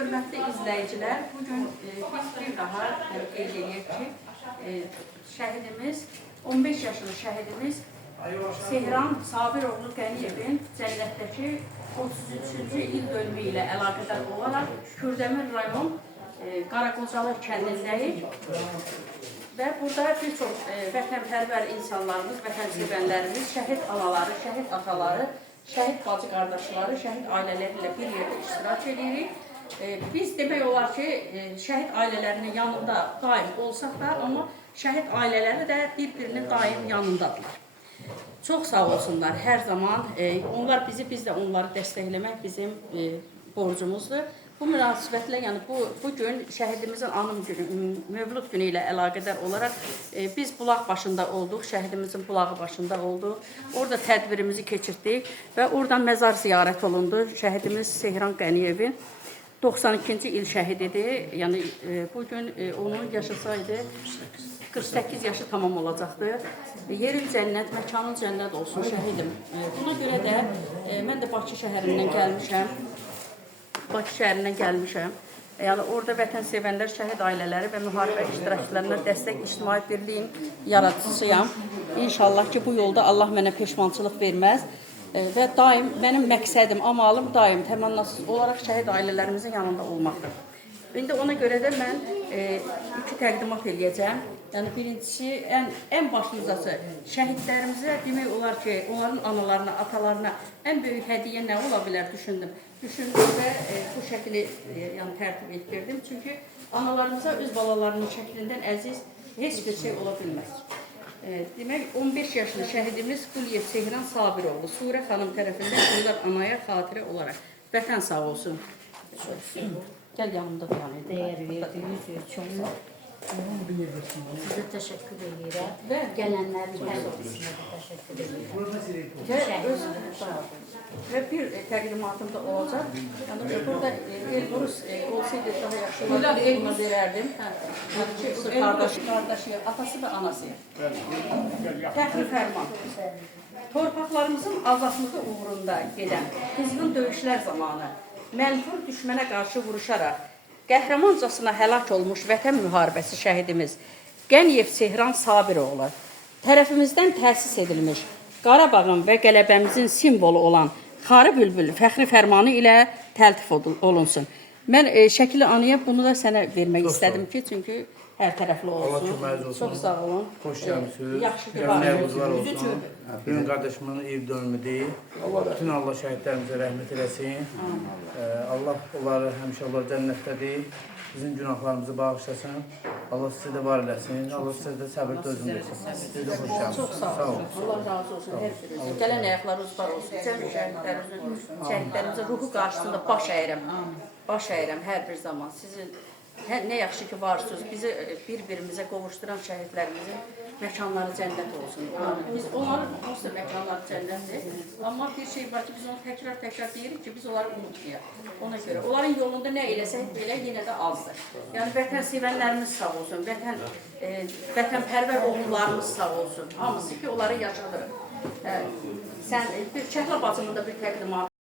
Hörmətli izləyicilər, bugün biz bir daha qeyd edirik ki, şəhidimiz, 15 yaşlı şəhidimiz Sehran Sabiroğlu Qəniyevin Cənnətdəki 33-cü il dönümü ilə əlaqədar olaraq Kürdəmir rayon Qaraqocalı kəndindəyik və burada bir çox vətənpərvər insanlarımız, vətənsevənlərimiz, şəhid anaları, şəhid ataları, şəhid bacı qardaşları, şəhid ailələri ilə bir yerdə iştirak edirik. Biz demək olar ki, şəhid ailələrinin yanında daim olsaq da, amma şəhid ailələri də bir-birinin daim yanındadılar. Çox sağ olsunlar hər zaman. Onlar bizi, biz də onları dəstəkləmək bizim borcumuzdur. Bu münasibətlə, yəni bu gün şəhidimizin anım günü, Mövlud günü ilə əlaqədar olaraq biz bulaq başında olduq, şəhidimizin bulağı başında olduq. Orada tədbirimizi keçirdik və oradan məzar ziyarət olundu. Şəhidimiz Sehran Qəniyevin 92-ci il şəhididir. Yəni bugün onun yaşasaydı 48 yaşı tamam olacaqdı. Yerin cənnət, məkanın cənnət olsun şəhidim. Buna görə də mən də Bakı şəhərindən gəlmişəm. Yəni orada vətənsevənlər, şəhid ailələri və müharibə iştirakçılarına dəstək İctimai Birliyin yaradıcısıyam. İnşallah ki, bu yolda Allah mənə peşmançılıq verməz və daim mənim məqsədim, amalım daim təmənnasız olaraq şəhid ailələrimizin yanında olmaqdır. İndi ona görə də mən iki təqdimat eləyəcəm. Yəni birincisi, ən başlıcası şəhidlərimizə demək olar ki, onların analarına, atalarına ən böyük hədiyyə nə ola bilər düşündüm və bu şəkli tərtib etdirdim. Çünki analarımıza öz balalarının şəklindən əziz heç bir şey ola bilməz. Demək, 15 yaşlı şəhidimiz Quliyev Sehran Sabiroğlu Surə xanım tərəfindən onlar anaya xatirə olaraq. Vətən sağ olsun. Gəl yanımda dayanır. Değer verdiğiniz için size teşekkür ederim. Gelenlerin her birisine de teşekkür ederim. Və bir təqdimatım da olacaq. Yəni burada Elbrus olsaydı daha yaxşı olardı. Elbrus verərdim. Qardaşı, atası və anası. Fəxri Fərman. Torpaqlarımızın azadlığı uğrunda gedən qızğın döyüşlər zamanı mənfur düşmənə qarşı vuruşaraq qəhrəmancasına həlak olmuş vətən müharibəsi şəhidimiz Qəniyev Sehran Sabiroğlu tərəfimizdən təsis edilmiş Qarabağın və qələbəmizin simvolu olan Xarı Bülbül fəxri fərmanı ilə təltif olunsun. Mən şəkili anıya bunu da sənə vermək istədim ki, çünki hər tərəfli olsun. Çox sağ olun. Xoş gəlmişsiniz. Yaxşı ki, Gəlməyinizlər olsun. Benim qardaşımın ev dönümüdür. Bütün Allah şəhidlərimizə rəhmət eləsin. Allah onları həmişə Allah cənnətdədir. Bizim günahlarımızı bağışlasın. Allah sizi də var eləsin. Allah sizə də səbir dözüm versin. Siz də xoş gəlmişsiniz. Çox sağ olun. Allah razı olsun. Hər birinizin. Gələn ayaqlarınız var olsun. Cəmi şəhidlərimizin ruhu qarşısında baş əyirəm. Baş əyirəm hər bir zaman. Sizin nə yaxşı ki varsınız. Bizi bir-birimizə qovuşduran şəhidlərimizin məkanları cənnət olsun. Biz onların onsuz da məkanları cənnətdir. Amma bir şey var ki, biz onu təkrar deyirik ki, biz onları unutmayaq. Ona görə onların yolunda nə eləsək belə yenə də azdır. Yəni vətən sevənlərimiz sağ olsun, vətənpərvər oğullarımız sağ olsun. Hamısı ki, onları yaşadırıq. Sən Şəhla bacımın da bir təqdimatı